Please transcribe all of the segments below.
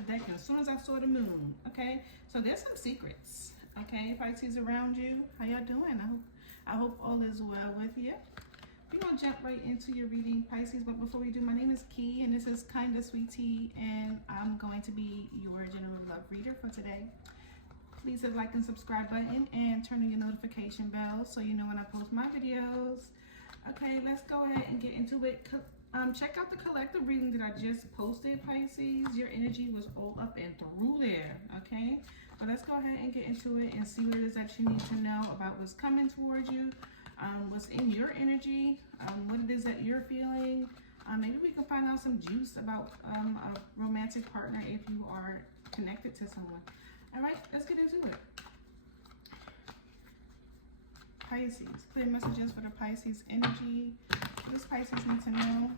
the deck as soon as I saw the moon. Okay, so there's some secrets. Okay, Pisces around you. How y'all doing? I hope all is well with you. We're gonna jump right into your reading, Pisces. But before we do, my name is Key, and this is KindaSweetTea, and I'm going to be your general love reader for today. Please hit the like and subscribe button and turn on your notification bell so you know when I post my videos. Okay, let's go ahead and get into it. Check out the collective reading that I just posted, Pisces. Your energy was all up and through there, okay? But let's go ahead and get into it and see what it is that you need to know about what's coming towards you, what's in your energy, what it is that you're feeling. Maybe we can find out some juice about a romantic partner if you are connected to someone. All right, let's get into it. Pisces, clear messages for the Pisces energy. What does Pisces need to know?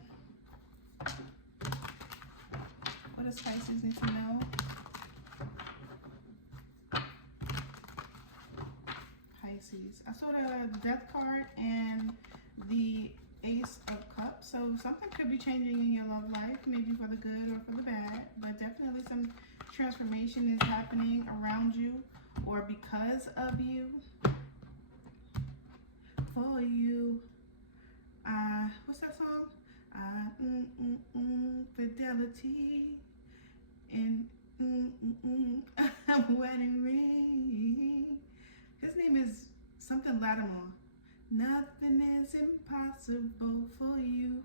What does Pisces need to know? Pisces. I saw the Death card and the Ace of Cups. So something could be changing in your love life, maybe for the good or for the bad, but definitely some transformation is happening around you or because of you. For you. What's that song? Fidelity and wedding ring. His name is something Lattimore. Nothing is impossible for you.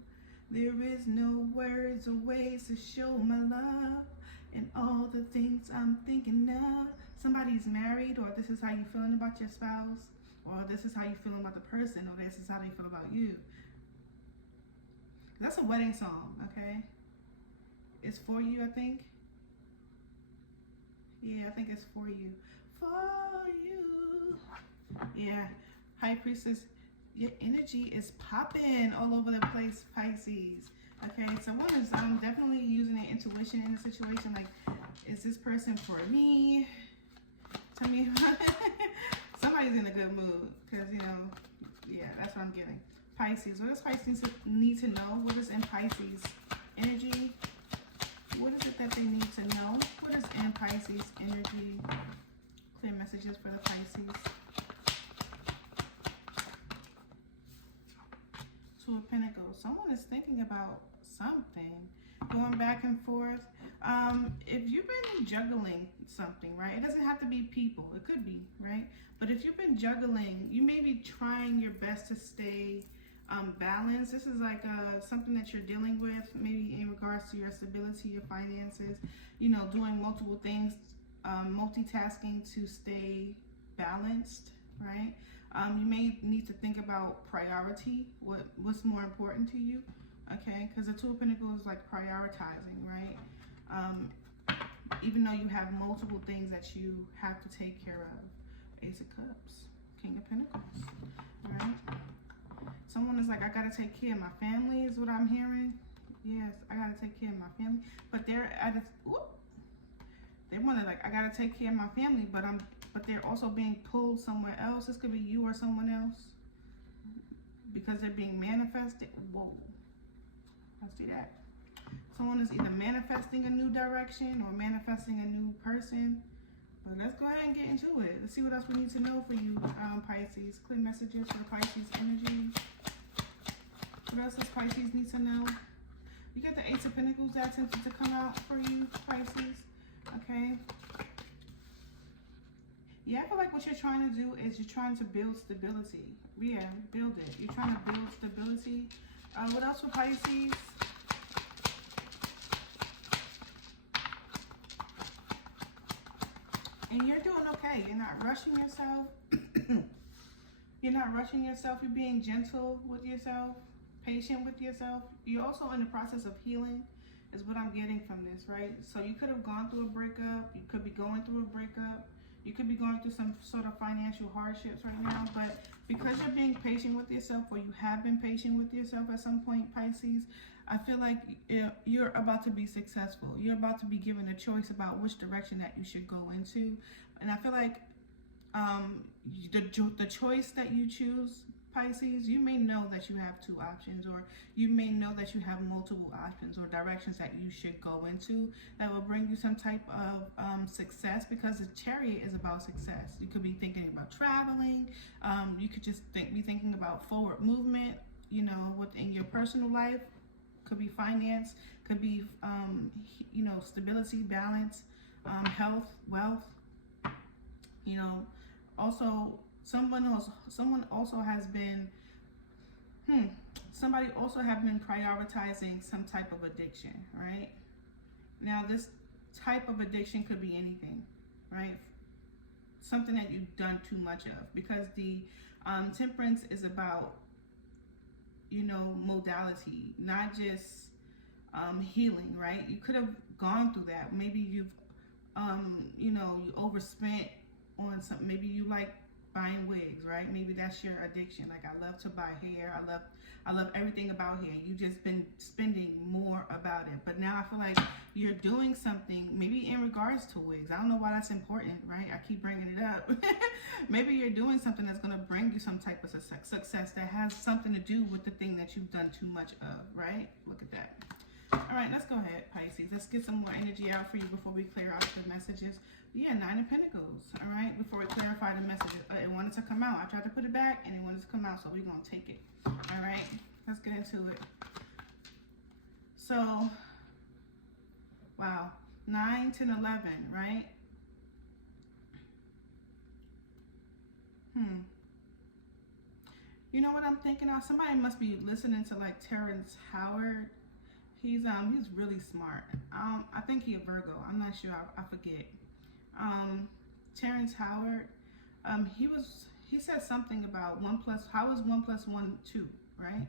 There is no words or ways to show my love and all the things I'm thinking of. Somebody's married, or this is how you're feeling about your spouse, or this is how you're feeling about the person, or this is how they feel about you. That's a wedding song, okay? It's for you, I think. Yeah, I think it's for you. For you. Yeah. High Priestess, your energy is popping all over the place, Pisces. Okay, someone is definitely using their intuition in a situation like, is this person for me? Tell me somebody's in a good mood because, you know, yeah, that's what I'm getting. Pisces, what does Pisces need to know? What is in Pisces energy? What is it that they need to know? What is in Pisces energy? Clear messages for the Pisces. Two of Pentacles. Someone is thinking about something, going back and forth. If you've been juggling something, right? It doesn't have to be people. It could be, right? But if you've been juggling, you may be trying your best to stay balanced. This is like something that you're dealing with, maybe in regards to your stability, your finances, you know, doing multiple things, multitasking to stay balanced, right? You may need to think about priority, what's more important to you, okay? Because the Two of Pentacles is like prioritizing, right? Even though you have multiple things that you have to take care of. Ace of Cups, King of Pentacles, right? Someone is like, I gotta take care of my family, is what I'm hearing. Yes, I gotta take care of my family. But they're at a, they want to like, I gotta take care of my family, but they're also being pulled somewhere else. This could be you or someone else because they're being manifested. Whoa, I see that. Someone is either manifesting a new direction or manifesting a new person. But let's go ahead and get into it. Let's see what else we need to know for you, Pisces. Clear messages for the Pisces energy. What else does Pisces need to know? You got the Ace of Pentacles that attempted to come out for you, Pisces. Okay. Yeah, I feel like what you're trying to do is you're trying to build stability. Yeah, build it. You're trying to build stability. What else for Pisces? And you're doing okay. You're not rushing yourself. You're not rushing yourself. You're being gentle with yourself, patient with yourself. You're also in the process of healing is what I'm getting from this, right? So you could have gone through a breakup. You could be going through a breakup. You could be going through some sort of financial hardships right now. But because you're being patient with yourself, or you have been patient with yourself at some point, Pisces, I feel like you're about to be successful. You're about to be given a choice about which direction that you should go into. And I feel like the choice that you choose, Pisces, you may know that you have two options, or you may know that you have multiple options or directions that you should go into that will bring you some type of success, because the Chariot is about success. You could be thinking about traveling. You could just be thinking about forward movement, you know, within your personal life. Could be finance, could be, you know, stability, balance, health, wealth, you know. Also, someone also has been, somebody also have been prioritizing some type of addiction, right? Now, this type of addiction could be anything, right? Something that you've done too much of, because the Temperance is about, you know, modality, not just healing, right? You could have gone through that. Maybe you've, you know, you overspent on something. Maybe you like buying wigs, right? Maybe that's your addiction. Like, I love to buy hair. I love everything about hair. You've just been spending more about it. But now I feel like you're doing something, maybe in regards to wigs. I don't know why that's important, right? I keep bringing it up. Maybe you're doing something that's going to bring you some type of success that has something to do with the thing that you've done too much of, right? Look at that. All right, let's go ahead, Pisces. Let's get some more energy out for you before we clear out the messages. Yeah, Nine of Pentacles, all right? Before we clarify the messages. It wanted to come out. I tried to put it back, and it wanted to come out, so we're going to take it. All right, let's get into it. So, wow, 9, 10, 11, right? You know what I'm thinking of? Somebody must be listening to, like, Terrence Howard. He's really smart. I think he's a Virgo. I'm not sure. I forget. Terrence Howard. He said something about 1 plus. How is 1 plus 1 2? Right?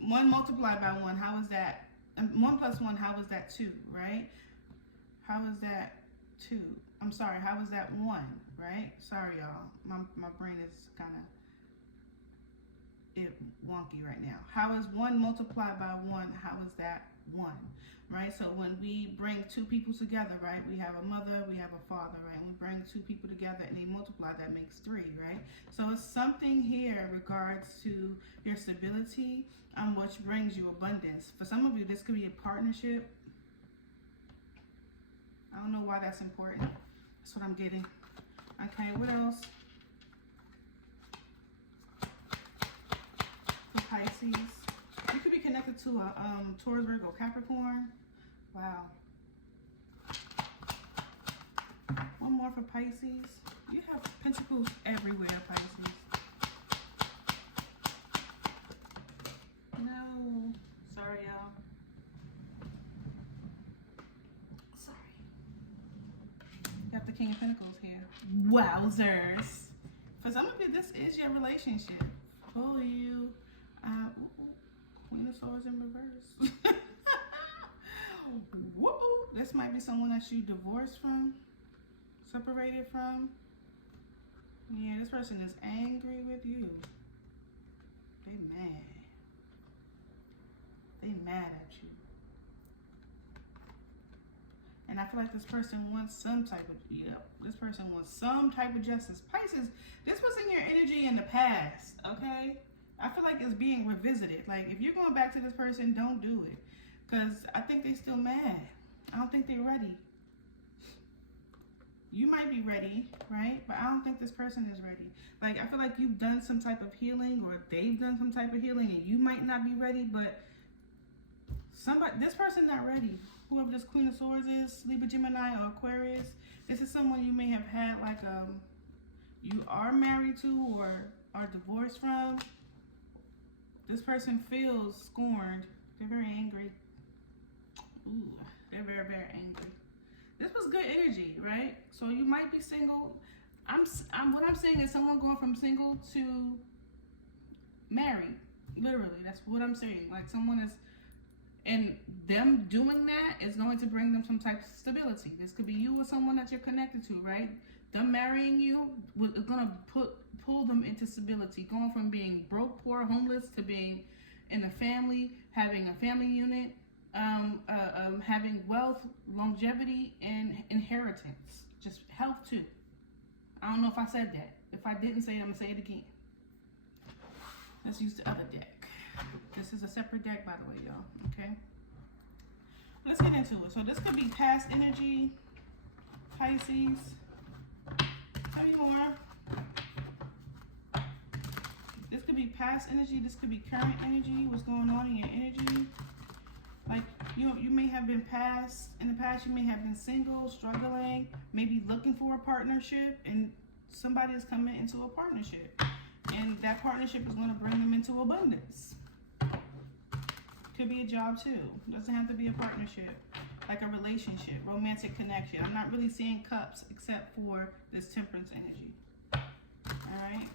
1 multiplied by 1. How is that? 1 plus 1. How is that 2? Right? How is that 2? I'm sorry. How is that 1? Right? Sorry, y'all. My brain is kind of wonky right now. How is 1 multiplied by 1? How is that 1? Right? So when we bring two people together, right? We have a mother, we have a father, right? We bring two people together and they multiply, that makes 3, right? So it's something here in regards to your stability, which brings you abundance. For some of you, this could be a partnership. I don't know why that's important. That's what I'm getting. Okay, what else? Pisces. You could be connected to a Taurus, Virgo, Capricorn. Wow. One more for Pisces. You have pentacles everywhere, Pisces. No. Sorry, y'all. Sorry. You have the King of Pentacles here. Wowzers. For some of you, this is your relationship. For you. Queen of Swords in reverse. Whoa. This might be someone that you divorced from, separated from. Yeah, this person is angry with you. They mad. They mad at you. And I feel like this person wants some type of, this person wants some type of justice. Pisces, this was in your energy in the past, okay? I feel like it's being revisited. Like, if you're going back to this person, don't do it. Because I think they're still mad. I don't think they're ready. You might be ready, right? But I don't think this person is ready. Like, I feel like you've done some type of healing, or they've done some type of healing, and you might not be ready, but this person not ready. Whoever this Queen of Swords is, Libra, Gemini, or Aquarius, this is someone you may have had, like, you are married to or are divorced from. This person feels scorned. They're very angry. Ooh, they're very, very angry. This was good energy, right? So you might be single. What I'm saying is someone going from single to married. Literally, that's what I'm saying. Like, someone is, and them doing that is going to bring them some type of stability. This could be you or someone that you're connected to, right? Them marrying you is going to pull them into stability, going from being broke, poor, homeless, to being in a family, having a family unit, having wealth, longevity, and inheritance. Just health too. I don't know if I said that. If I didn't say it, I'm going to say it again. Let's use the other deck. This is a separate deck, by the way, y'all. Okay. Let's get into it. So this could be past energy, Pisces. Tell me more. This could be past energy. This could be current energy. What's going on in your energy? Like you may have been in the past. You may have been single, struggling, maybe looking for a partnership, and somebody is coming into a partnership, and that partnership is going to bring them into abundance. Could be a job too. Doesn't have to be a partnership, like a relationship, romantic connection. I'm not really seeing cups except for this temperance energy. All right.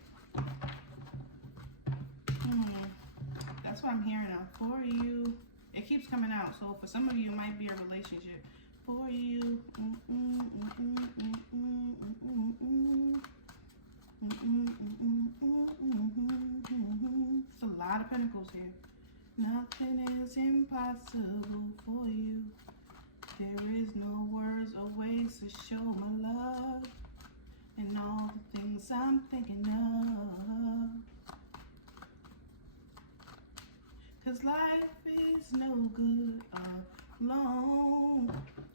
That's what I'm hearing now. For you, it keeps coming out. So for some of you, it might be a relationship. For you. It's a lot of pentacles here. Nothing is impossible for you. There is no words or ways to show my love and all the things I'm thinking of. 'Cause life is no good alone.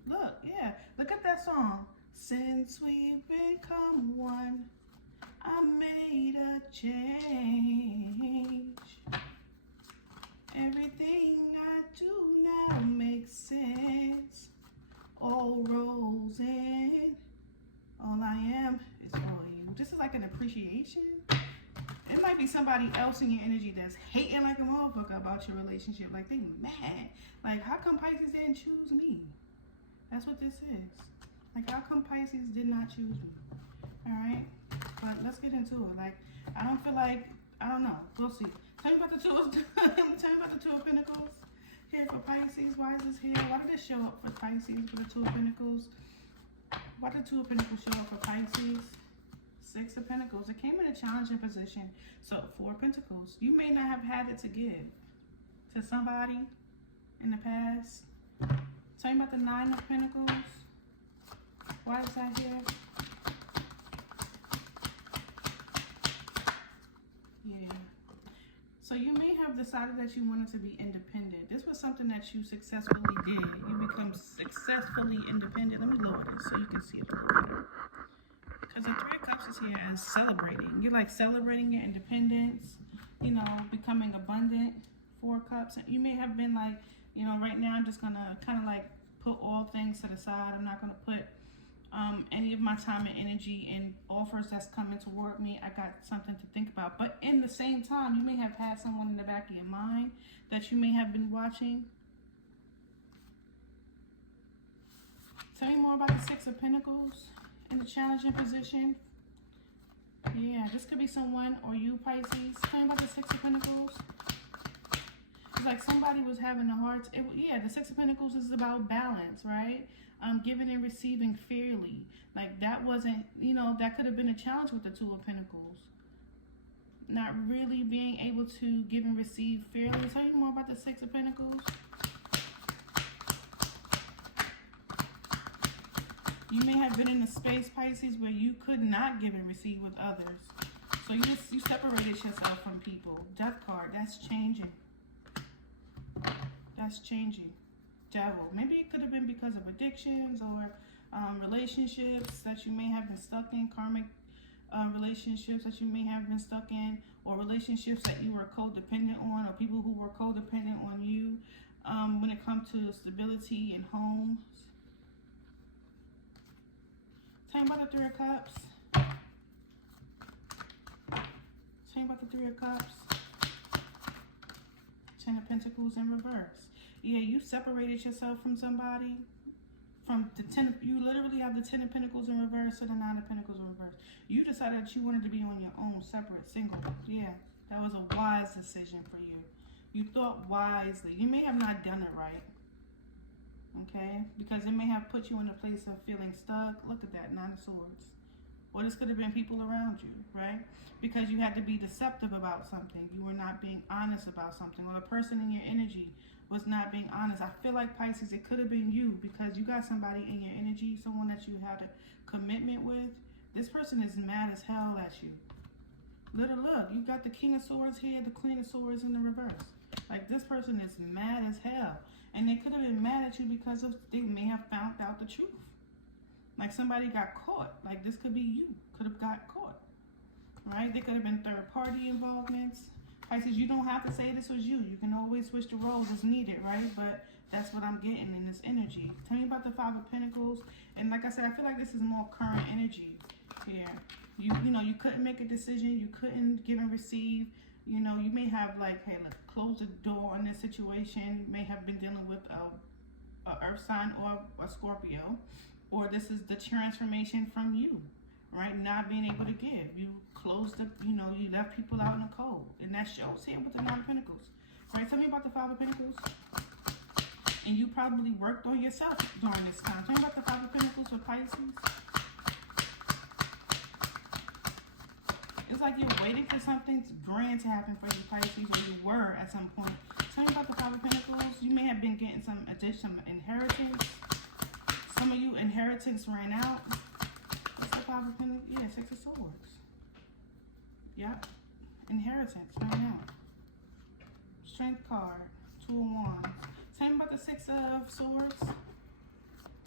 Look, yeah, look at that song. Since we've become one, I made a change. Everything I do now makes sense. All rolls in. All I am is for you. This is like an appreciation. It might be somebody else in your energy that's hating like a motherfucker about your relationship. Like they mad. Like how come Pisces didn't choose me? That's what this is. Like how come Pisces did not choose me? Alright? But let's get into it. Like I don't feel like, I don't know. We'll see. Tell me about the Two of Pentacles here for Pisces. Why is this here? Why did it show up for Pisces for the Two of Pentacles? Why did the Two of Pentacles show up for Pisces? Six of Pentacles. It came in a challenging position. So Four of Pentacles. You may not have had it to give to somebody in the past. Tell me about the Nine of Pentacles. Why is that here? Yeah. So you may have decided that you wanted to be independent. This was something that you successfully did. You become successfully independent. Let me lower this so you can see it a little bit. Because the Three of Cups is here as celebrating. You're like celebrating your independence, you know, becoming abundant. Four of Cups. You may have been like, you know, right now I'm just going to kind of like put all things to the side. I'm not going to put any of my time and energy in offers that's coming toward me. I got something to think about. But in the same time, you may have had someone in the back of your mind that you may have been watching. Tell me more about the Six of Pentacles in the challenging position. Yeah, this could be someone or you, Pisces. Tell me about the Six of Pentacles. It's like somebody was having a hard time. Yeah, the Six of Pentacles is about balance, right? Giving and receiving fairly. Like that wasn't, you know, that could have been a challenge with the Two of Pentacles. Not really being able to give and receive fairly. Tell you more about the Six of Pentacles. You may have been in a space, Pisces, where you could not give and receive with others. So you separated yourself from people. Death card, that's changing. That's changing. Devil. Maybe it could have been because of addictions or relationships that you may have been stuck in, karmic relationships that you may have been stuck in, or relationships that you were codependent on, or people who were codependent on you when it comes to stability in homes. Tell me about the Three of Cups. Tell me about the Three of Cups. Ten of Pentacles in reverse. Yeah, you separated yourself from somebody. From the you literally have the Ten of Pentacles in reverse to the Nine of Pentacles in reverse. You decided that you wanted to be on your own, separate, single. Yeah, that was a wise decision for you. You thought wisely. You may have not done it right. Okay? Because it may have put you in a place of feeling stuck. Look at that, Nine of Swords. Or this could have been people around you, right? Because you had to be deceptive about something. You were not being honest about something. Or the person in your energy was not being honest. I feel like, Pisces, it could have been you because you got somebody in your energy, someone that you had a commitment with. This person is mad as hell at you. Look, you got the King of Swords here, the Queen of Swords in the reverse. Like, this person is mad as hell. And they could have been mad at you because they may have found out the truth. Like, somebody got caught. Like, this could be you. Could have got caught. Right? There could have been third-party involvements. Pisces, you don't have to say this was you. You can always switch the roles as needed, right? But that's what I'm getting in this energy. Tell me about the Five of Pentacles. And like I said, I feel like this is more current energy here. You know, you couldn't make a decision. You couldn't give and receive. You know, you may have like, hey, look, close the door on this situation. You may have been dealing with a earth sign or a Scorpio. Or this is the transformation from you, right? Not being able to give. You closed the, you know, you left people out in the cold. And that shows here with the Nine of Pentacles. Right, tell me about the Five of Pentacles. And you probably worked on yourself during this time. Tell me about the Five of Pentacles with Pisces. It's like you're waiting for something grand to happen for you, Pisces, or you were at some point. Tell me about the Five of Pentacles. You may have been getting some inheritance. Some of you, inheritance ran out. What's the Five of Pentacles? Yeah, Six of Swords. Yep. Inheritance ran out. Strength card. Two of Wands. Tell me about the Six of Swords.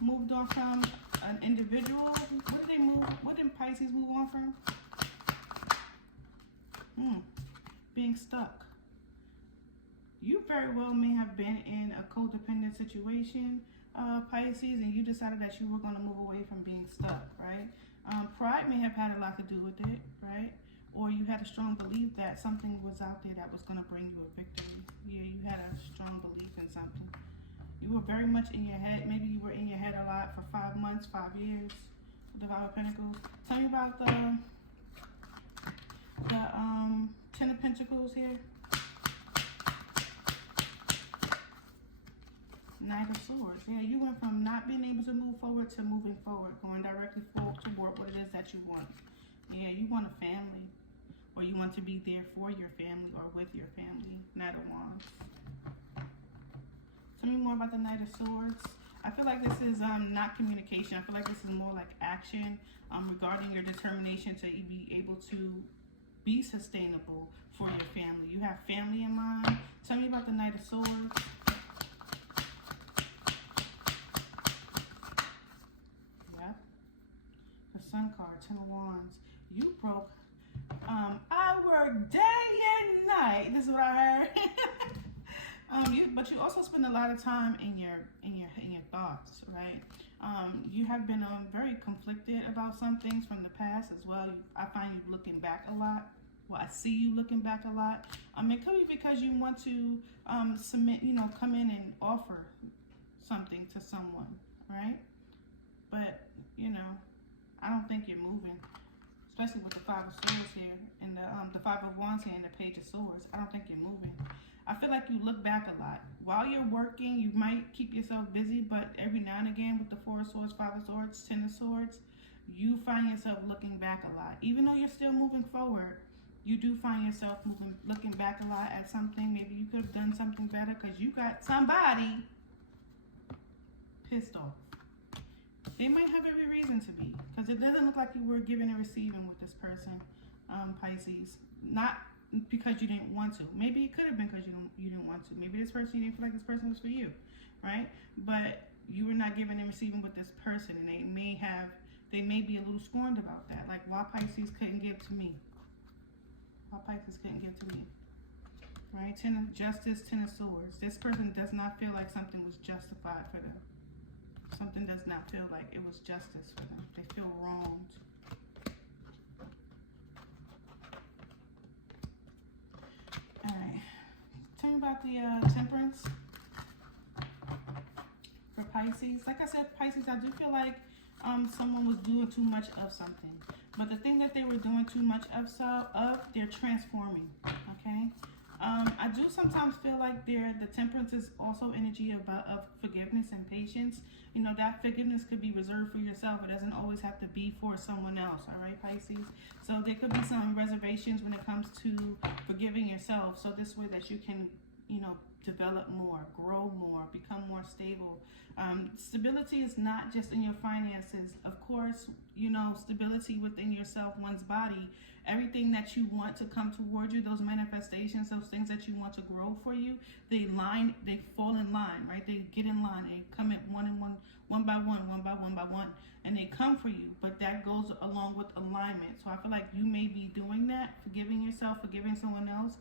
Moved on from an individual. What did they move? What did Pisces move on from? Being stuck. You very well may have been in a codependent situation, Pisces, and you decided that you were going to move away from being stuck, right? Pride may have had a lot to do with it, right? Or you had a strong belief that something was out there that was going to bring you a victory. Yeah, you had a strong belief in something. You were very much in your head. Maybe you were in your head a lot for 5 months, 5 years. With the Five of Pentacles. Tell me about the Ten of Pentacles here. Knight of Swords. Yeah, you went from not being able to move forward to moving forward, going directly forward toward what it is that you want. Yeah, you want a family, or you want to be there for your family or with your family. Knight of Wands. Tell me more about the Knight of Swords. I feel like this is not communication. I feel like this is more like action regarding your determination to be able to be sustainable for your family. You have family in mind. Tell me about the Knight of Swords. Yeah. The Sun card, Ten of Wands. You broke. I work day and night. This is what I heard. But you also spend a lot of time in your thoughts, right? You have been very conflicted about some things from the past as well. I find you looking back a lot. Well, I see you looking back a lot. It could be because you want to come in and offer something to someone, right? But I don't think you're moving, especially with the Five of Swords here and the Five of Wands here and the Page of Swords. I don't think you're moving. I feel like you look back a lot. While you're working, you might keep yourself busy, but every now and again with the Four of Swords, Five of Swords, Ten of Swords, you find yourself looking back a lot. Even though you're still moving forward, you do find yourself looking back a lot at something. Maybe you could have done something better because you got somebody pissed off. They might have every reason to be, because it doesn't look like you were giving and receiving with this person, Pisces. Not because you didn't want to. Maybe it could have been because you didn't want to. Maybe this person, you didn't feel like this person was for you, right? But you were not giving and receiving with this person, and they may be a little scorned about that. Like, why Pisces couldn't give to me? Why Pisces couldn't give to me? Right? Ten of Justice, Ten of Swords. This person does not feel like something was justified for them. Something does not feel like it was justice for them. They feel wronged. Alright. Tell me about the Temperance for Pisces. Like I said, Pisces, I do feel like someone was doing too much of something. But the thing that they were doing too much of, they're transforming. Okay? I do sometimes feel like the Temperance is also energy of forgiveness and patience. That forgiveness could be reserved for yourself. It doesn't always have to be for someone else, all right, Pisces? So there could be some reservations when it comes to forgiving yourself, so this way that you can develop more, grow more, become more stable. Stability is not just in your finances. Of course, stability within yourself, one's body, everything that you want to come towards you, those manifestations, those things that you want to grow for you, they fall in line, right? They get in line. They come at one by one, and they come for you. But that goes along with alignment. So I feel like you may be doing that, forgiving yourself, forgiving someone else,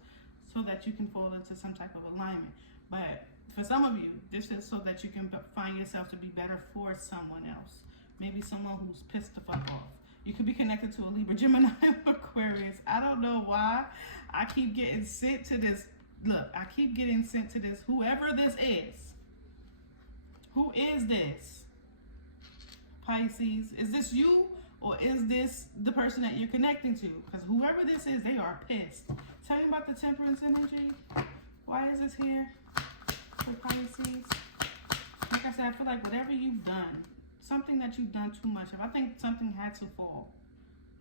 so that you can fall into some type of alignment. But for some of you, this is so that you can find yourself to be better for someone else. Maybe someone who's pissed the fuck off. You could be connected to a Libra, Gemini, Aquarius. I don't know why I keep getting sent to this. Look, I keep getting sent to this. Whoever this is. Who is this? Pisces. Is this you? Or is this the person that you're connecting to? Because whoever this is, they are pissed. Tell me about the Temperance energy. Why is this here for Pisces? Like I said, I feel like whatever you've done, something that you've done too much of, I think something had to fall.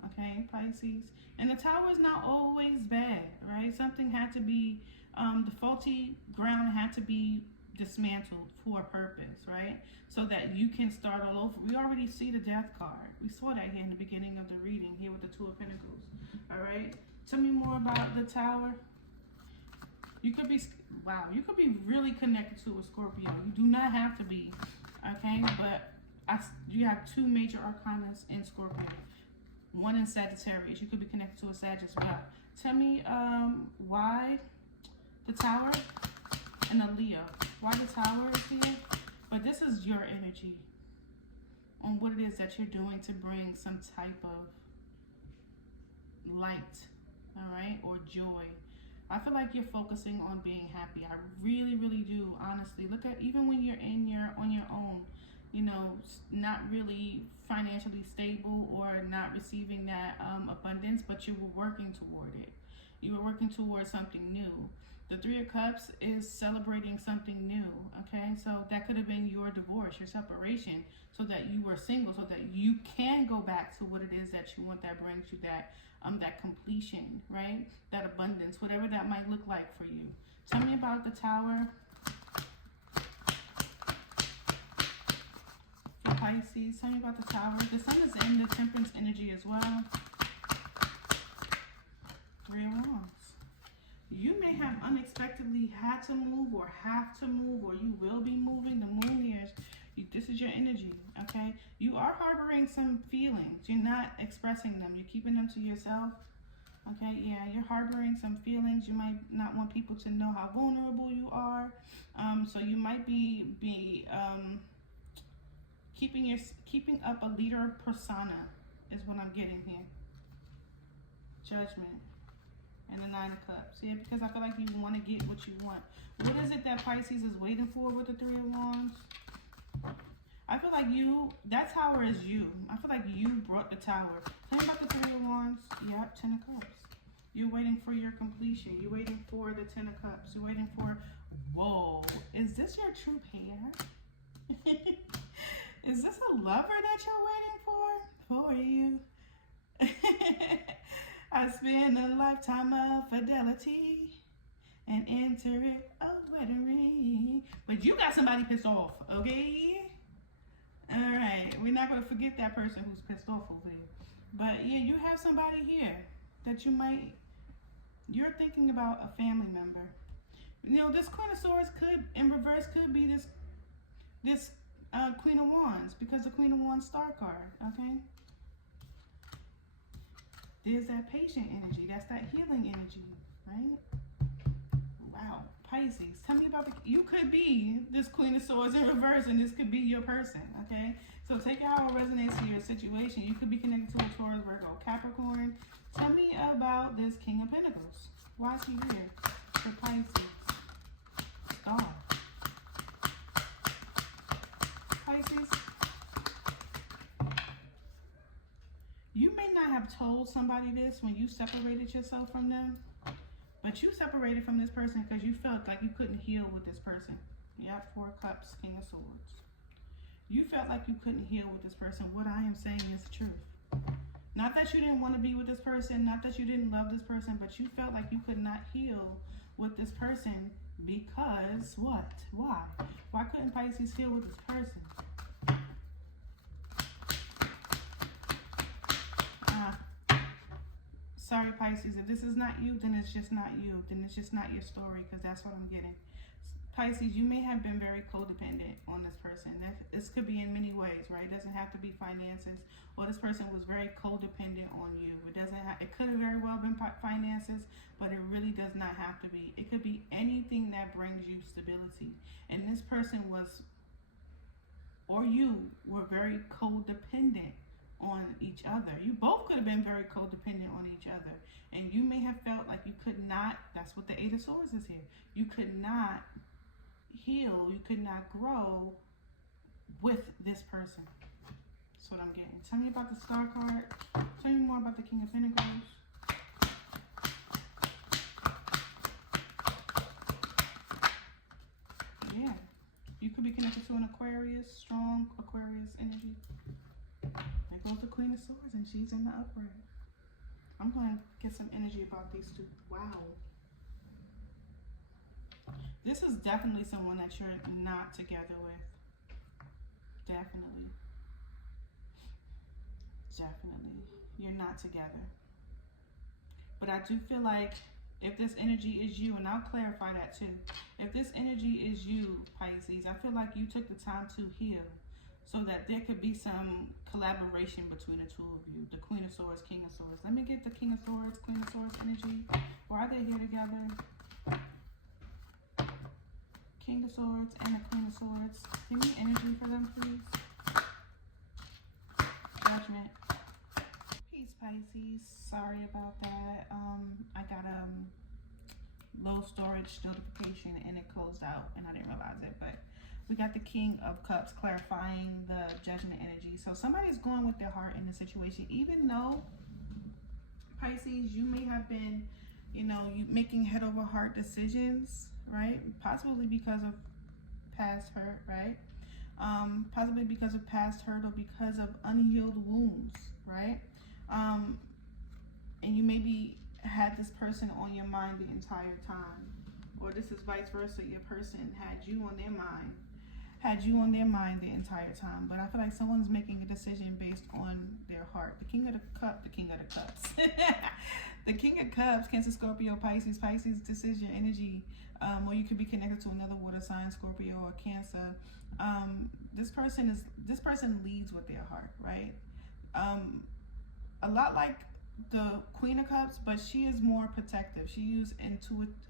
Okay, Pisces. And the Tower is not always bad, right? Something had to be, the faulty ground had to be dismantled for a purpose, right? So that you can start all over. We already see the Death card. We saw that here in the beginning of the reading, here with the Two of Pentacles. All right? Tell me more about the Tower. You could be, wow, you could be really connected to a Scorpio. You do not have to be, okay? But you have two major arcanas in Scorpio. One in Sagittarius. You could be connected to a Sag as well. Tell me why the Tower and a Leo. Why the Tower is here? But this is your energy on what it is that you're doing to bring some type of light, all right, or joy. I feel like you're focusing on being happy. I really, really do, honestly. Look at, even when you're on your own, not really financially stable or not receiving that abundance, but you were working toward it. You were working towards something new. The Three of Cups is celebrating something new, okay? So that could have been your divorce, your separation, so that you were single, so that you can go back to what it is that you want, that brings you that completion, right? That abundance, whatever that might look like for you. Tell me about the Tower for Pisces. Tell me about the Tower. The Sun is in the Temperance energy as well. Three of Wands. You may have unexpectedly had to move or have to move, or you will be moving. The Moon here, this is your energy, okay? You are harboring some feelings. You're not expressing them. You're keeping them to yourself, okay? Yeah, you're harboring some feelings. You might not want people to know how vulnerable you are. So you might be keeping up a leader persona is what I'm getting here. Judgment. And the Nine of Cups. Yeah, because I feel like you want to get what you want. What is it that Pisces is waiting for with the Three of Wands? I feel like that Tower is you. I feel like you brought the Tower. Tell me about the Three of Wands. Yep, Ten of Cups. You're waiting for your completion. You're waiting for the Ten of Cups. You're waiting for, whoa, is this your true pair? Is this a lover that you're waiting for? For you. I spend a lifetime of fidelity and enter it a wedding ring. But you got somebody pissed off, okay? All right, we're not going to forget that person who's pissed off over there. But yeah, you have somebody here that you're thinking about, a family member. This Queen of Swords in reverse could be this Queen of Wands, because the Queen of Wands star card, okay? There's that patient energy. That's that healing energy, right? Wow. Pisces, tell me about you could be this Queen of Swords in reverse, and this could be your person, okay? So take it how it resonates to your situation. You could be connected to a Taurus, Virgo, Capricorn. Tell me about this King of Pentacles. Why is he here for Pisces? Star. Pisces, you may not have told somebody this when you separated yourself from them, but you separated from this person because you felt like you couldn't heal with this person. Yep, Four of Cups, King of Swords. You felt like you couldn't heal with this person. What I am saying is the truth. Not that you didn't want to be with this person, not that you didn't love this person, but you felt like you could not heal with this person Because what? Why? Why couldn't Pisces heal with this person? Sorry, Pisces, if this is not you, then it's just not you. Then it's just not your story, because that's what I'm getting. Pisces, you may have been very codependent on this person. This could be in many ways, right? It doesn't have to be finances, or this person was very codependent on you. It doesn't have, it could have very well been finances, but it really does not have to be. It could be anything that brings you stability. And this person was, or you were very codependent on each other. You both could have been very codependent on each other, and you may have felt like you could not. That's what the Eight of Swords is here. You could not heal, you could not grow with this person. That's what I'm getting. Tell me about the Star card. Tell me more about the King of Pentacles. Yeah, you could be connected to an Aquarius, strong Aquarius energy. There goes the Queen of Swords, and she's in the upright. I'm going to get some energy about these two. Wow. This is definitely someone that you're not together with. Definitely. Definitely. You're not together. But I do feel like if this energy is you, and I'll clarify that too. If this energy is you, Pisces, I feel like you took the time to heal, so that there could be some collaboration between the two of you. The Queen of Swords, King of Swords. Let me get the King of Swords, Queen of Swords energy. Why are they here together? King of Swords and the Queen of Swords. Give me energy for them, please. Judgment. Peace, Pisces. Sorry about that. I got a low storage notification and it closed out and I didn't realize it, but we got the King of Cups clarifying the Judgment energy. So somebody's going with their heart in the situation, even though, Pisces, you may have been, you making head over heart decisions, right? Possibly because of past hurt, right? Possibly because of past hurt or because of unhealed wounds, right? And you maybe had this person on your mind the entire time, or this is vice versa. Your person had you on their mind the entire time. But I feel like someone's making a decision based on their heart. The King of the Cups. The King of Cups, Cancer, Scorpio, Pisces. Pisces, this is your energy. Or you could be connected to another water sign, Scorpio or Cancer. This person leads with their heart, right? A lot like the Queen of Cups, but she is more protective. She used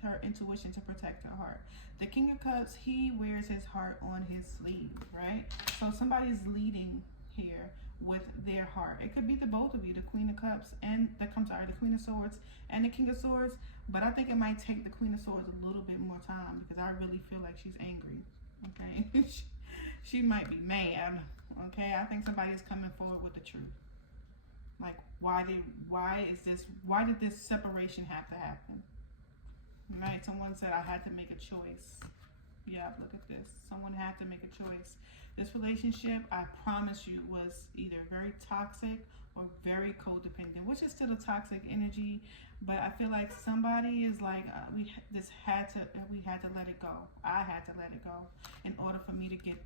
her intuition to protect her heart. The King of Cups, he wears his heart on his sleeve, right? So somebody's leading here with their heart. It could be the both of you, the Queen of Cups and the Queen of Swords and the King of Swords. But I think it might take the Queen of Swords a little bit more time, because I really feel like she's angry. Okay, she might be mad. Okay, I think somebody's coming forward with the truth. Like, why did this separation have to happen? Right? Someone said I had to make a choice. Yeah, look at this. Someone had to make a choice. This relationship, I promise you, was either very toxic or very codependent, which is still a toxic energy. But I feel like somebody is like, we had to let it go. I had to let it go in order for me to get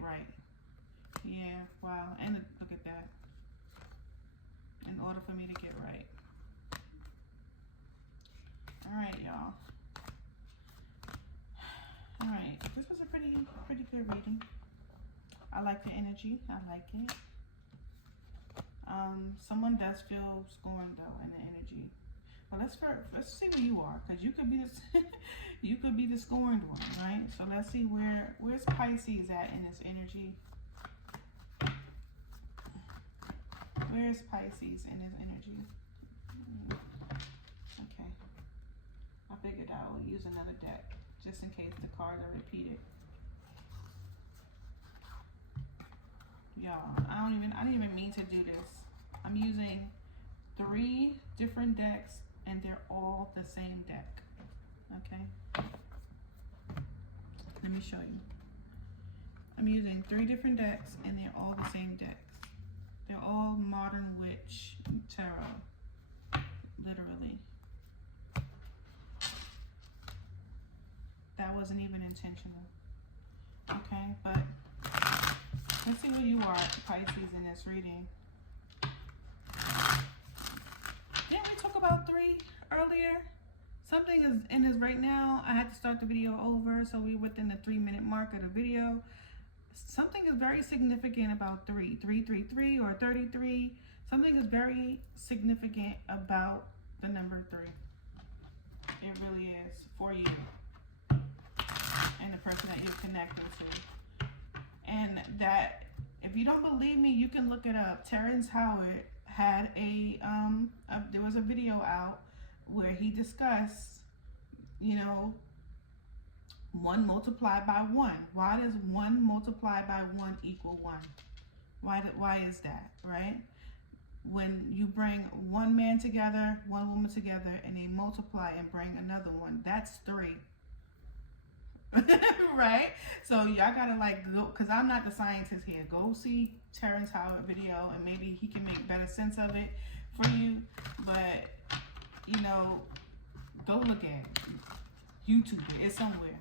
right. Yeah, wow. And look at that. In order for me to get right. Alright, y'all. Alright, this was a pretty good reading. I like the energy. I like it. Someone does feel scorned though in the energy. But let's see where you are, because you could be this you could be the scorned one, right? So let's see where's Pisces at in this energy. Where's Pisces in his energy? Okay. I figured I would use another deck just in case the cards are repeated. Y'all, I didn't even mean to do this. I'm using 3 different decks and they're all the same deck. Okay? Let me show you. I'm using 3 different decks and they're all the same decks. They're all Modern Witch Tarot, literally. wasn't even intentional. Okay, but let's see where you are, Pisces, in this reading. Didn't we talk about 3 earlier? Something is in this right now. I had to start the video over, so we're within the 3-minute mark of the video. Something is very significant about 3. 333 or 33. Something is very significant about the number 3. It really is for you and the person that you're connected to. And that, if you don't believe me, you can look it up. Terrence Howard had there was a video out where he discussed, you know, 1 multiplied by 1. Why does 1 multiplied by 1 equal 1? Why is that, right? When you bring 1 man together, 1 woman together, and they multiply and bring another one, that's 3. Right? So y'all gotta like go, because I'm not the scientist here. Go see Terrence Howard video and maybe he can make better sense of it for you. But you know, go look at it. YouTube it. It's somewhere.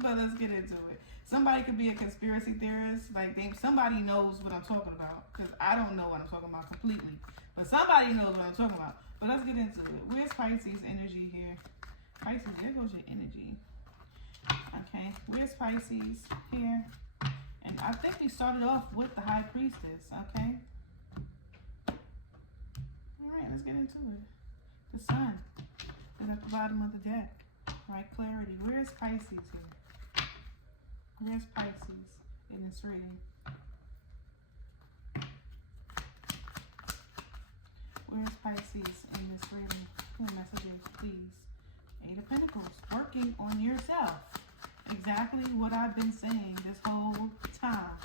But let's get into it. Somebody could be a conspiracy theorist. Like somebody knows what I'm talking about. Because I don't know what I'm talking about completely. But somebody knows what I'm talking about. But let's get into it. Where's Pisces energy here? Pisces, there goes your energy. Okay, where's Pisces here? And I think we started off with the High Priestess, okay? Alright, let's get into it. The Sun is at the bottom of the deck. Right, clarity. Where's Pisces here? Where's Pisces in this reading? Where's Pisces in this reading? What messages, please? 8 of Pentacles, working on yourself. Exactly what I've been saying this whole time.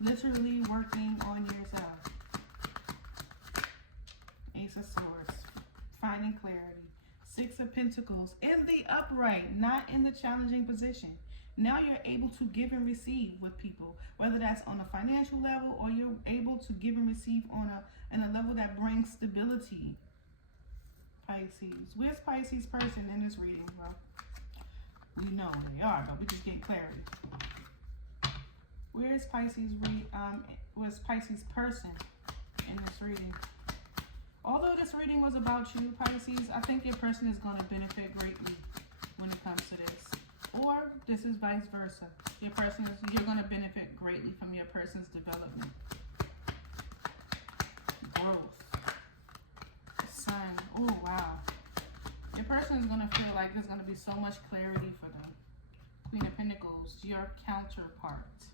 Literally working on yourself. Ace of Swords, finding clarity. 6 of Pentacles, in the upright, not in the challenging position. Now you're able to give and receive with people, whether that's on a financial level or you're able to give and receive on a level that brings stability. Pisces. Where's Pisces person in this reading, bro? We know they are, but we just get clarity. Where's Pisces where's Pisces person in this reading? Although this reading was about you, Pisces, I think your person is going to benefit greatly when it comes to this. Or this is vice versa. You're going to benefit greatly from your person's development. Growth. Sun. Oh, wow. Your person is going to feel like there's going to be so much clarity for them. Queen of Pentacles, your counterpart.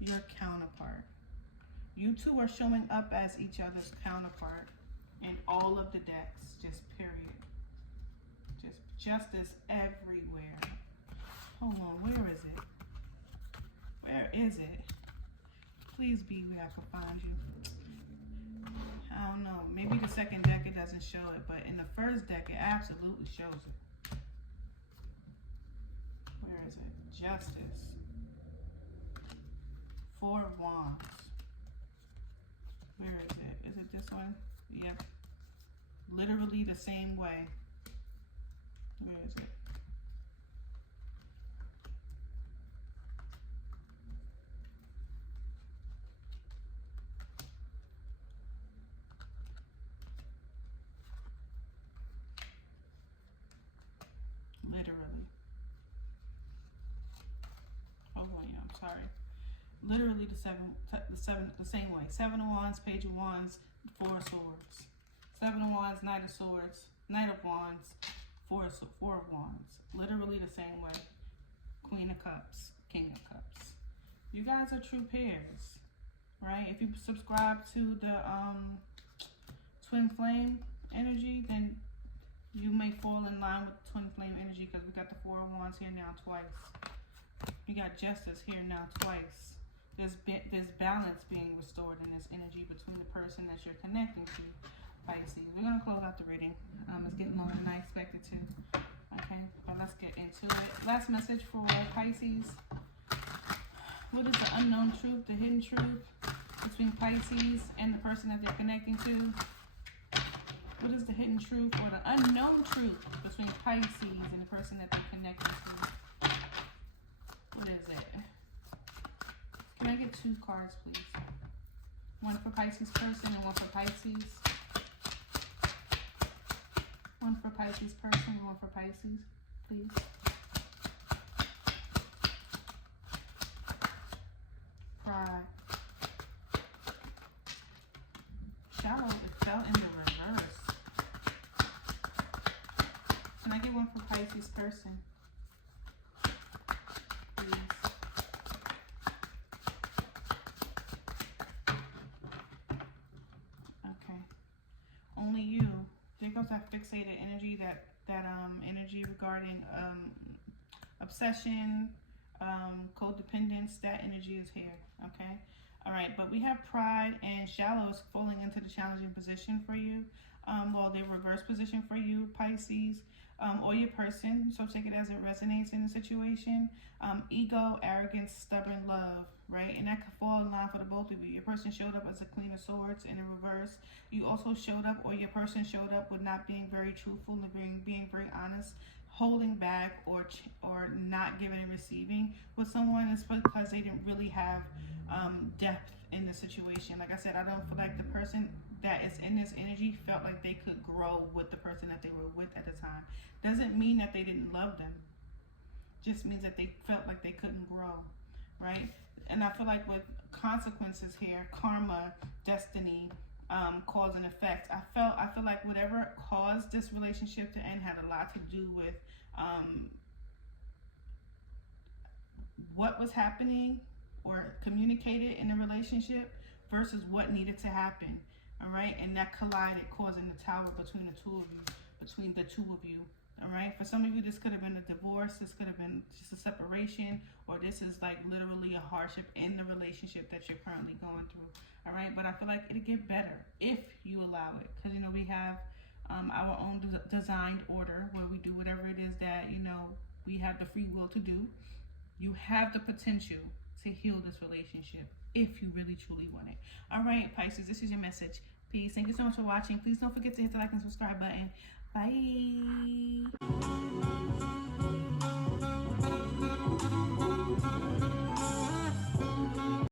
Your counterpart. You two are showing up as each other's counterpart in all of the decks. Just period. Just justice everywhere. Hold on, where is it? Where is it? Please be where I can find you. I don't know. Maybe the second deck it doesn't show it, but in the first deck it absolutely shows it. Where is it? Justice. 4 of Wands. Where is it? Is it this one? Yep. Literally the same way. Where is it? Literally. Hold on, yeah, I'm sorry. Literally the same way. 7 of Wands, Page of Wands, 4 of Swords. 7 of Wands, Knight of Swords, Knight of Wands, 4 of Wands. Literally the same way. Queen of Cups, King of Cups. You guys are true pairs, right? If you subscribe to the Twin Flame energy, then you may fall in line with Twin Flame energy because we got the 4 of Wands here now twice. You got Justice here now twice. There's balance being restored in this energy between the person that you're connecting to, Pisces. We're going to close out the reading. It's getting longer than I expected to. Okay, but let's get into it. Last message for Pisces. What is the unknown truth, the hidden truth between Pisces and the person that they're connecting to? What is the hidden truth or the unknown truth between Pisces and the person that they're connected to? What is it? Can I get 2 cards, please? One for Pisces person and one for Pisces. One for Pisces person and one for Pisces, please. Pride. Shallow, it fell in the reverse. Can I get one for Pisces person? Please. Okay. Only you. There goes that fixated energy, that energy regarding obsession, codependence. That energy is here. Okay. All right, but we have pride and shallow is falling into the challenging position for you. Well, the reverse position for you, Pisces, or your person. So take it as it resonates in the situation. Ego, arrogance, stubborn love, right? And that could fall in line for the both of you. Your person showed up as a Queen of Swords in the reverse. You also showed up, or your person showed up with not being very truthful and being very honest, holding back or not giving and receiving with someone. Is because they didn't really have depth in the situation. Like I said, I don't feel like the person that is in this energy felt like they could grow with the person that they were with at the time. Doesn't mean that they didn't love them. Just means that they felt like they couldn't grow, right? And I feel like with consequences here, karma, destiny, cause and effect. I feel like whatever caused this relationship to end had a lot to do with what was happening or communicated in the relationship versus what needed to happen. All right, and that collided, causing the tower between the two of you. All right, for some of you, this could have been a divorce. This could have been just a separation, or this is like literally a hardship in the relationship that you're currently going through. All right, but I feel like it'll get better if you allow it, because you know we have our own designed order where we do whatever it is that we have the free will to do. You have the potential to heal this relationship if you really truly want it. All right, Pisces, this is your message. Peace. Thank you so much for watching. Please don't forget to hit the like and subscribe button. Bye.